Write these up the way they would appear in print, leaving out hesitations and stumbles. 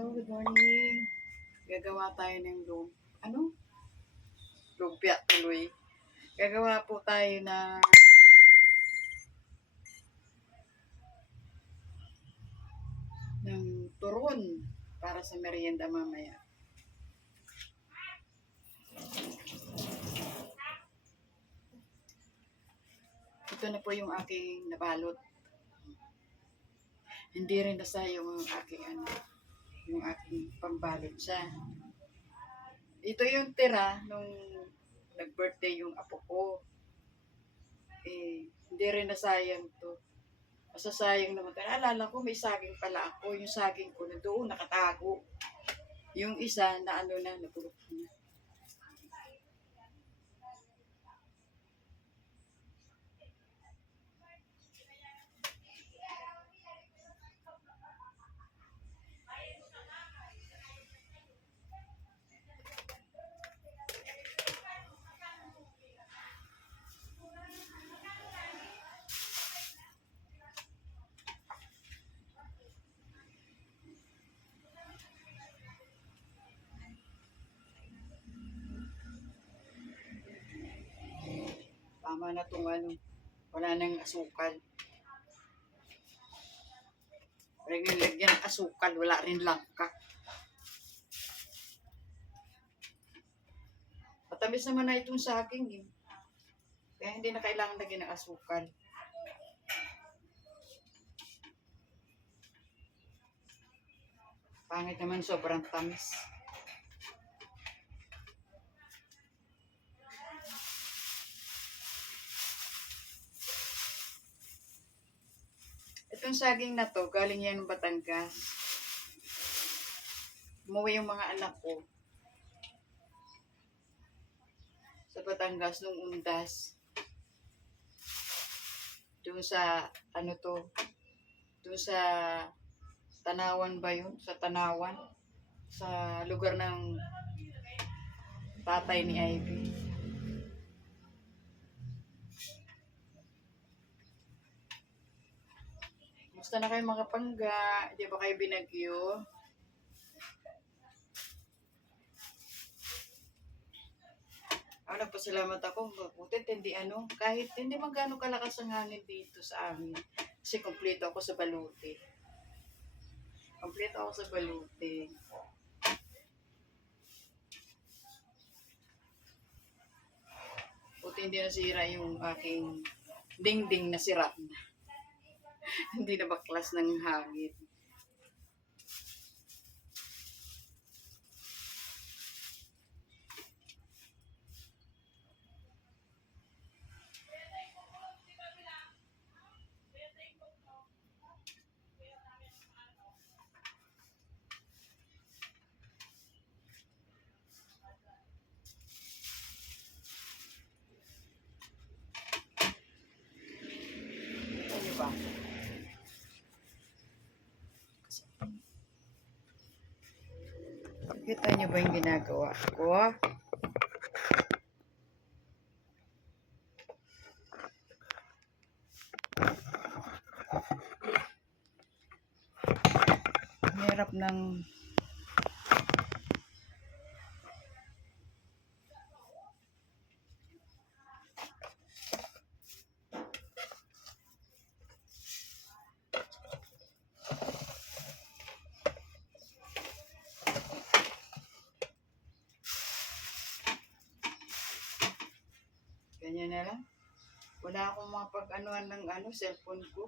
Hello, good morning. Gagawa tayo ng lumpia tuloy. Gagawa po tayo ng turon para sa merienda mamaya. Ito na po yung aking nabalot. Hindi rin nasa yung aking pambalot siya. Ito yung tira nung nag-birthday yung apo ko. Hindi rin nasayang to. Masasayang naman. Alala ko may saging pala ako. Yung saging ko na doon nakatago. Yung isa na napulot na. Tama na itong wala nang asukal. Parang nilagyan ng asukal, wala rin langka. Matamis naman na itong saging eh. Kaya hindi na kailangan lagyan ng asukal. Pangit naman, sobrang tamis. Itong saging na to, galing yan ng Batangas. Umuwi yung mga anak ko sa Batangas nung undas. Doon sa, doon sa Tanawan ba yun? Sa Tanawan? Sa lugar ng tatay ni Ivy. Gusto na kayo mga pangga? Di ba kayo binagyo? Nagpasalamat ako. Butit hindi kahit hindi man gaano kalakas ang hangin dito sa amin. Kasi kompleto ako sa baluti. Kompleto ako sa baluti. Buti hindi nasira yung aking dingding na sira na. Hindi na baklas ng hangin. Ano ba? Kita niyo ba yung ginagawa ko? Hirap ng ganyan na lang. Wala akong mapag-anuhan ng cellphone ko.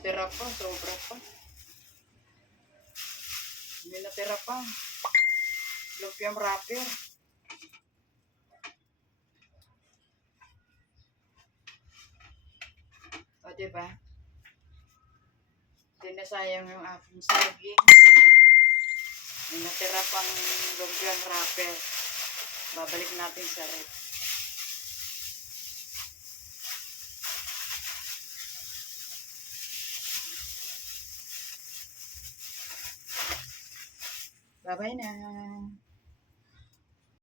natira pa, sobra pa. May natira pa. Lumpiang wrapper. O, diba? Hindi na sayang yung aking saging. May natira pang lumpiang wrapper. Babalik natin sa rep. Bye-bye na.